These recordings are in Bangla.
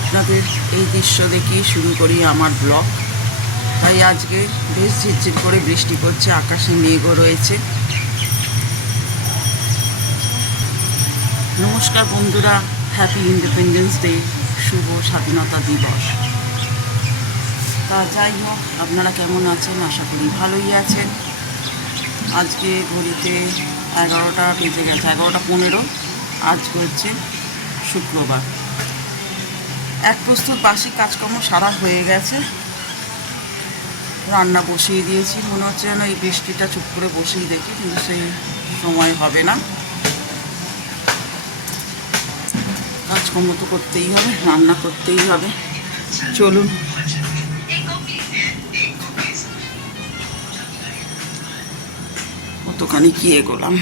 আপনাদের এই দৃশ্য দেখিয়ে শুরু করি আমার ব্লগ। তাই আজকে বেশ ঝিরঝির করে বৃষ্টি পড়ছে, আকাশে মেঘও রয়েছে। নমস্কার বন্ধুরা হ্যাপি ইন্ডিপেন্ডেন্স ডে শুভ স্বাধীনতা দিবস। তা যাই হোক, আপনারা কেমন আছেন? আশা করি ভালোই আছেন। আজকে ঘড়িতে এগারোটা বেজে গেছে, এগারোটা পনেরো। আজ হচ্ছে শুক্রবার। এক প্রস্তুত বাসি কাজকর্ম সারা হয়ে গেছে। রান্না বসিয়ে দিয়েছি। মনে হচ্ছে যেন এই বৃষ্টিটা চুপ করে বসেই দেখি, কিন্তু সেই সময় হবে না। কাজকর্ম তো করতেই হবে, রান্না করতেই হবে। চলুন। কতখানি কি এগোলাম।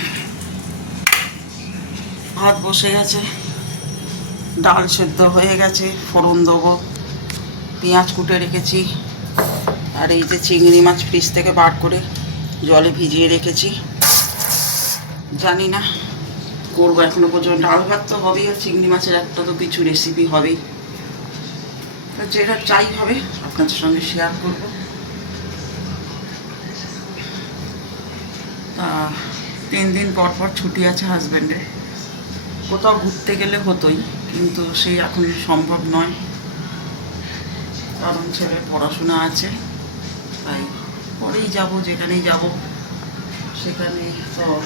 ভাত বসে গেছে। ডাল সেদ্ধ হয়ে গেছে, ফোড়ন দেবো, পেঁয়াজ কুটে রেখেছি, আর এই যে চিংড়ি মাছ ফ্রিজ থেকে বার করে জলে ভিজিয়ে রেখেছি। জানি না, করব এখনও পর্যন্ত। ডাল ভাত তো হবেই, আর চিংড়ি মাছের একটা তো কিছু রেসিপি হবেই। তো যেটা চাই হবে, আপনাদের সঙ্গে শেয়ার করব। তা, তিন দিন পর পর ছুটি আছে হাজব্যান্ডের কোথাও ঘুরতে গেলে হতোই। কিন্তু সেই এখন সম্ভব নয়। কারণ ছেলের পড়াশোনা আছে, তাই পরেই যাব, যেখানেই যাব, সেখানে তো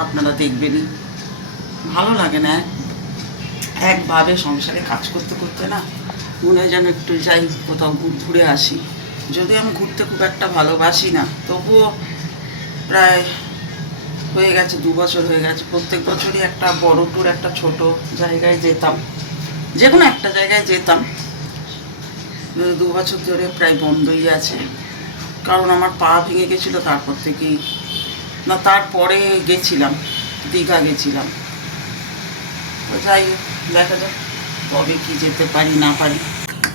আপনারা দেখবেনই। ভালো লাগে না, এক- একভাবে সংসারে কাজ করতে করতে না মনে হয় যেন একটু যাই কোথাও ঘুরে আসি। যদি আমি ঘুরতে খুব একটা ভালোবাসি না, তবুও প্রায় হয়ে গেছে, দু বছর হয়ে গেছে। প্রত্যেক বছরই একটা বড় ট্যুর একটা ছোট জায়গায় যেতাম। যে কোনো একটা জায়গায় যেতাম। দু বছর ধরে প্রায় বন্ধই আছে। কারণ আমার পা ভেঙে গেছিল তারপর থেকেই। না, তারপরে গেছিলাম, দীঘা গেছিলাম। তো যাই দেখা যাক কবে কি যেতে পারি, না পারি।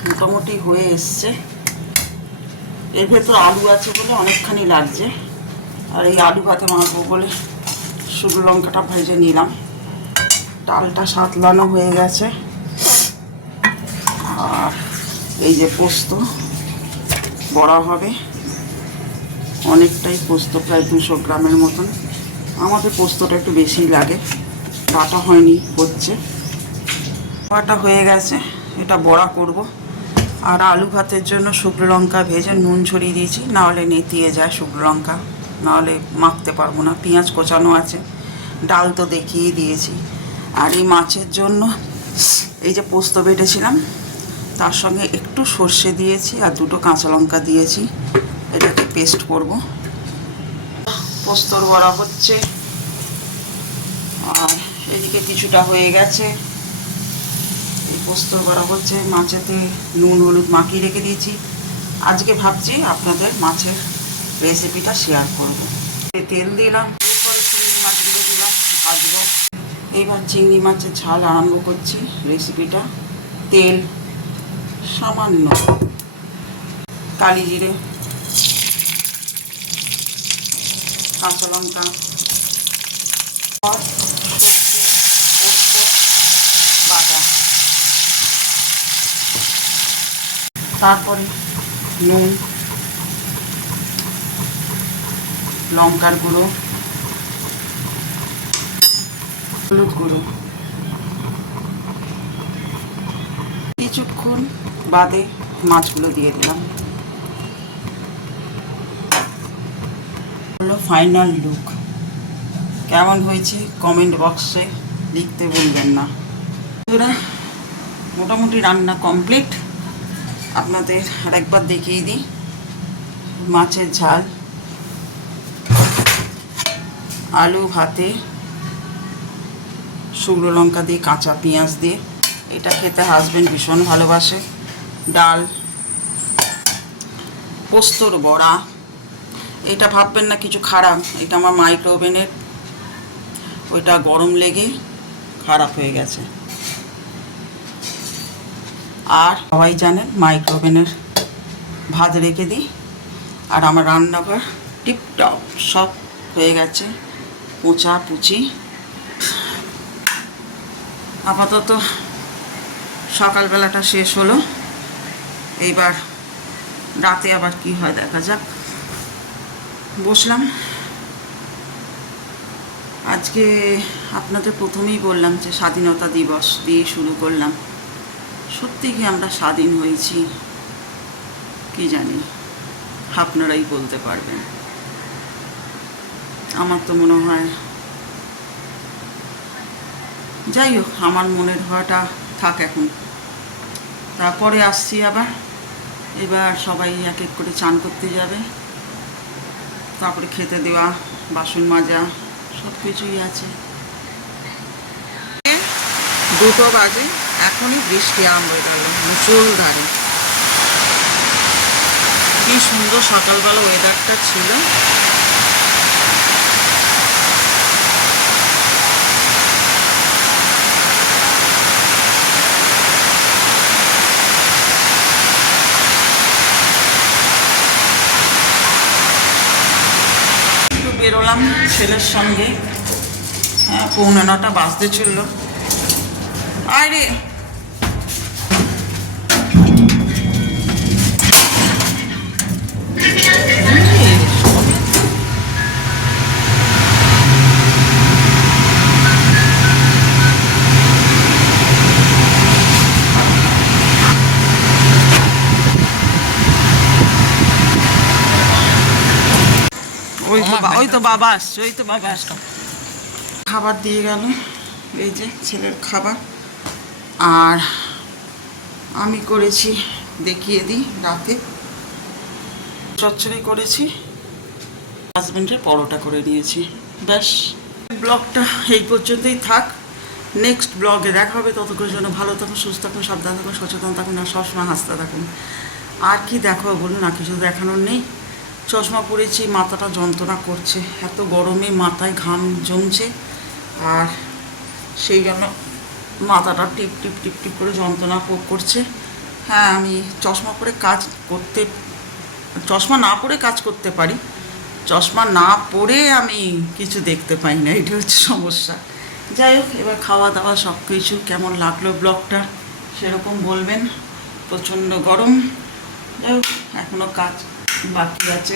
মোটামুটি হয়ে এসছে। এর ভেতর আলু আছে বলে অনেকখানি লাগছে। আর এই আলু ভাতে মাখবো বলে শুকনো লঙ্কাটা ভেজে নিলাম। ডালটা সাতলানো হয়ে গেছে। আর এই যে পোস্ত, বড়া হবে। অনেকটাই পোস্ত, প্রায় দুশো গ্রামের মতন। আমাদের পোস্তটা একটু বেশিই লাগে। বাটা হয়নি, হচ্ছে। বাটা হয়ে গেছে। এটা বড়া করব। আর আলু ভাতের জন্য শুকনো লঙ্কা ভেজে নুন ছড়িয়ে দিয়েছি। নাহলে নেতিয়ে যায় শুকনো লঙ্কা। নাহলে মাখতে পারব না, পেঁয়াজ কোচানো আছে, ডাল তো দেখিয়ে দিয়েছি। আর এই মাছের জন্য এই যে পোস্ত বেটেছিলাম, তার সঙ্গে একটু সর্ষে দিয়েছি আর দুটো কাঁচা লঙ্কা দিয়েছি, এটাকে পেস্ট করব। পোস্তর বড়া হচ্ছে, আর এদিকে কিছুটা হয়ে গেছে। এই পোস্ত বড়া হচ্ছে, মাছেতে নুন, হলুদ মাখিয়ে রেখে দিয়েছি। আজকে ভাবছি আপনাদের মাছের রেসিপিটা শেয়ার করব। তেল দিলাম, এরপরে চিংড়ি মাছগুলো দিলাম, ভাজবো। এইবার চিংড়ি মাছের ঝাল আরম্ভ করছি রেসিপিটা তেল সামান্য কালি জিরে, কাঁচা লঙ্কা তারপরে নুন লঙ্কার গুঁড়ো হলুদ গুঁড়ো কিছুক্ষণ বাদে মাছগুলো দিয়ে দিলাম। হলো ফাইনাল লুক কেমন হয়েছে কমেন্ট বক্সে লিখতে বলবেন না। বন্ধুরা, মোটামুটি রান্না কমপ্লিট আপনাদের আরেকবার দেখিয়ে দিই। মাছের ঝাল আলু, ভাতে, শুকনো লঙ্কা দিয়ে, কাঁচা পেঁয়াজ দিয়ে। এটা খেতে হাজবেন্ড ভীষণ ভালোবাসে। ডাল, পোস্তর বড়া। এটা ভাববেন না, কিছু খারাপ। এটা আমার মাইক্রো ওভেনের ওইটা গরম লেগে খারাপ হয়ে গেছে। আর সবাই জানেন মাইক্রো ওভেনের ভাত রেখে দিই। আর আমার রান্নাঘর টিপটপ সব হয়ে গেছে। পোঁচা পুচি আপাতত সকালবেলাটা শেষ হলো। এইবার রাতে আবার কি হয় দেখা যাক। বসলাম। আজকে আপনাদের প্রথমেই বললাম যে স্বাধীনতা দিবস দিয়ে শুরু করলাম। সত্যি কি আমরা স্বাধীন হয়েছি? কি জানি, আপনারাই বলতে পারবেন। আমার তো মনে হয় যাই হোক, আমার মনের হওয়াটা থাক এখন। তারপরে আসছি আবার। এবার সবাই এক এক করে চান করতে যাবে। তারপরে খেতে দেওয়া, বাসন মাজা, সব কিছুই আছে। দুটো বাজে, এখনই বৃষ্টি আরম্ভ হয়ে গেল। মুসুলধারে কি সুন্দর সকালবেলা ওয়েদারটা ছিল একটু ছেলের সঙ্গে। হ্যাঁ পৌনে নটা বাজতে চলল। আরে ওই তো ওই তো বাবা আসছে ওই তো বাবা আসছে। খাবার দিয়ে গেল এই যে ছেলের খাবার। আর আমি করেছি দেখিয়ে দিই রাতে। চচ্চড়ি করেছি হাজব্যান্ডের পরোটা করে নিয়েছি। ব্যাস ব্লগটা এই পর্যন্তই থাক। নেক্সট ব্লগে দেখা হবে। ততক্ষণ জন্য ভালো থাকুন সুস্থ থাকুন সাবধান থাকুন সচেতন থাকুন আর সবসময় হাসতে থাকুন। আর কি দেখাবো বলুন আর কিছু দেখানোর নেই। চশমা পরেছি, মাথাটা যন্ত্রণা করছে। এত গরমে মাথায় ঘাম জমছে আর সেই জন্য মাথাটা টিপ টিপ টিপ টিপ করে যন্ত্রণা করছে। হ্যাঁ আমি চশমা পরে কাজ করতে, চশমা না পরে কাজ করতে পারি। চশমা না পরে আমি কিছু দেখতে পাই না এটা হচ্ছে সমস্যা। যাই হোক, এবার খাওয়া দাওয়া সব কিছু কেমন লাগল ব্লগটা সেরকম বলবেন। প্রচণ্ড গরম। যাই হোক এখনও কাজ বাকি আছে।